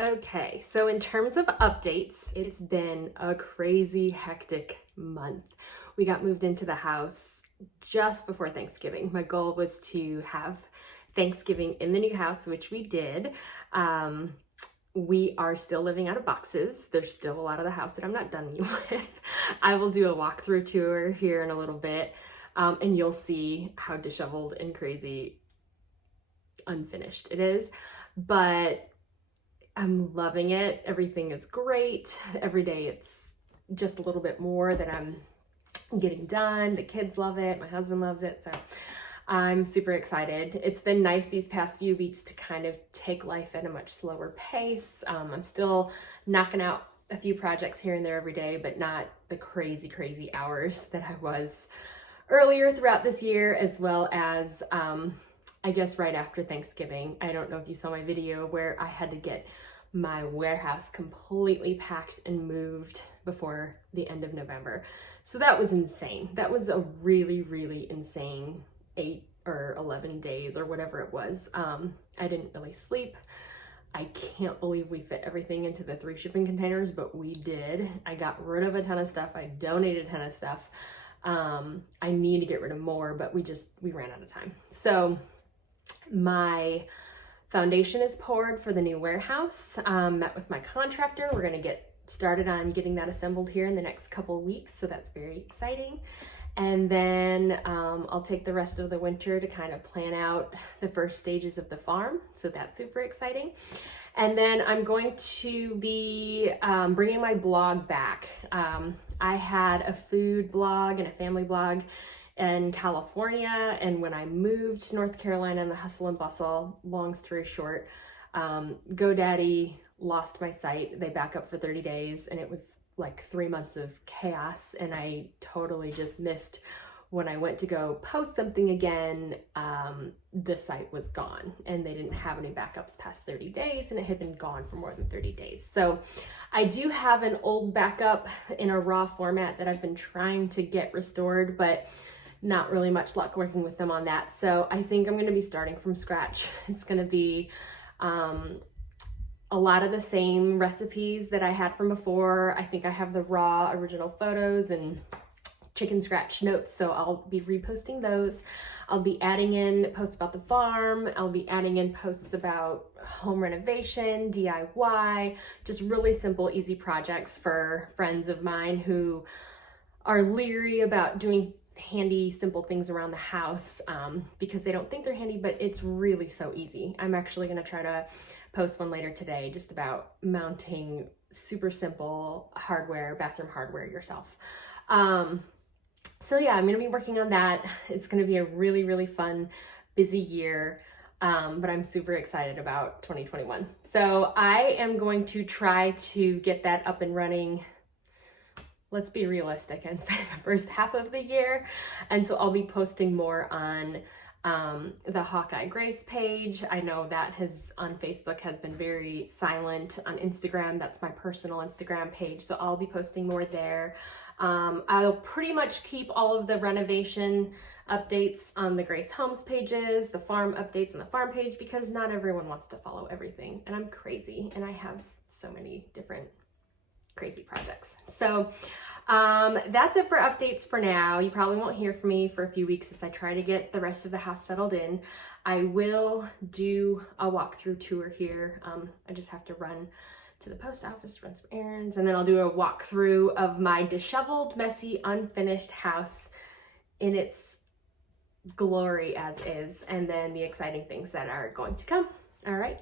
Okay, so in terms of updates, it's been a crazy, hectic month. We got moved into the house just before Thanksgiving. My goal was to have Thanksgiving in the new house, which we did. Um, we are still living out of boxes. There's still a lot of the house that I'm not done with. I will do a walkthrough tour here in a little bit, and you'll see how disheveled and crazy unfinished it is. But I'm loving it. Everything is great. Every day it's just a little bit more that I'm getting done. The kids love it. My husband loves it. So I'm super excited. It's been nice these past few weeks to kind of take life at a much slower pace. I'm still knocking out a few projects here and there every day, but not the crazy, crazy hours that I was earlier throughout this year, as well as I guess right after Thanksgiving. I don't know if you saw my video where I had to get my warehouse completely packed and moved before the end of November. So that was insane. That was a really, really insane 8 or 11 days or whatever it was. I didn't really sleep. I can't believe we fit everything into the 3 shipping containers, but we did. I got rid of a ton of stuff. I donated a ton of stuff. I need to get rid of more, but we ran out of time. So my foundation is poured for the new warehouse. Met with my contractor. We're gonna get started on getting that assembled here in the next couple of weeks, so that's very exciting. And then I'll take the rest of the winter to kind of plan out the first stages of the farm, so that's super exciting. And then I'm going to be bringing my blog back. I had a food blog and a family blog in California, and when I moved to North Carolina in the hustle and bustle, long story short, GoDaddy lost my site. They back up for 30 days, and it was like 3 months of chaos, and I totally just missed when I went to go post something again. The site was gone, and they didn't have any backups past 30 days, and it had been gone for more than 30 days. So I do have an old backup in a raw format that I've been trying to get restored, but not really much luck working with them on that. So I think I'm going to be starting from scratch. It's going to be a lot of the same recipes that I had from before. I think I have the raw original photos and chicken scratch notes, so I'll be reposting those. I'll be adding in posts about the farm. I'll be adding in posts about home renovation, DIY, just really simple, easy projects for friends of mine who are leery about doing handy, simple things around the house because they don't think they're handy, but it's really so easy. I'm actually going to try to post one later today just about mounting super simple hardware, bathroom hardware yourself. So yeah, I'm going to be working on that. It's going to be a really, really fun, busy year. But I'm super excited about 2021. So I am going to try to get that up and running. Let's be realistic and say the first half of the year. And so I'll be posting more on the Hawkeye Grace page. I know that on Facebook has been very silent. On Instagram, that's my personal Instagram page. So I'll be posting more there. I'll pretty much keep all of the renovation updates on the Grace Homes pages, the farm updates on the farm page, because not everyone wants to follow everything. And I'm crazy, and I have so many different crazy projects. So that's it for updates for now. You probably won't hear from me for a few weeks as I try to get the rest of the house settled in. I will do a walkthrough tour here. I just have to run to the post office, run some errands, and then I'll do a walkthrough of my disheveled, messy, unfinished house in its glory as is, and then the exciting things that are going to come. All right.